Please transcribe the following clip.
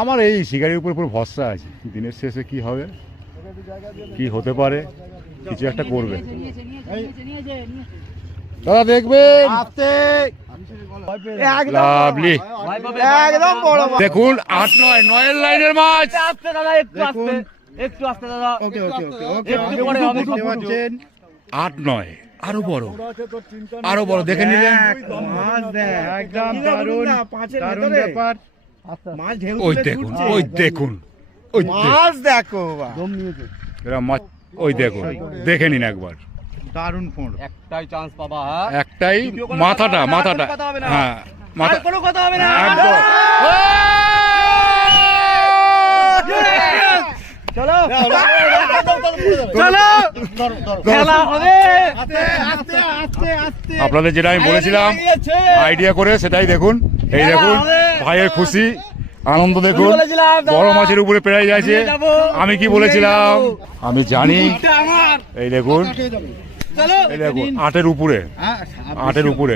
আমার এই শিকারির উপর পুরো ভরসা আছে, দিনের শেষে কি হবে, কি হতে পারে, কিছু একটা করবে দাদা, দেখবেন। লাভলি, দেখুন 8-9 লাইনের মাছ। 8-9 আরো বড়, আরো বড়, দেখে নিলেন। ওই দেখুন, ওই দেখুন, ওই মাছ দেখো, মাছ ওই দেখুন, দেখে নিন একবার। দারুণ ফোন, একটাই চান্স পাবা, একটাই মাথাটা, মাথাটা, হ্যাঁ মাথা, কোনো কথা হবে না। চলো চলো খেলা হবে। আপনাদের যেটা আমি বলেছিলাম আইডিয়া করে, সেটাই দেখুন। এই দেখুন ভাইয়ের খুশি, আনন্দ দেখুন। বড় মাছের উপরে প্রাইজ আছে। আমি কি বলেছিলাম আমি জানি। এই দেখুন, এই দেখুন 8-এর উপরে, 8-এর উপরে।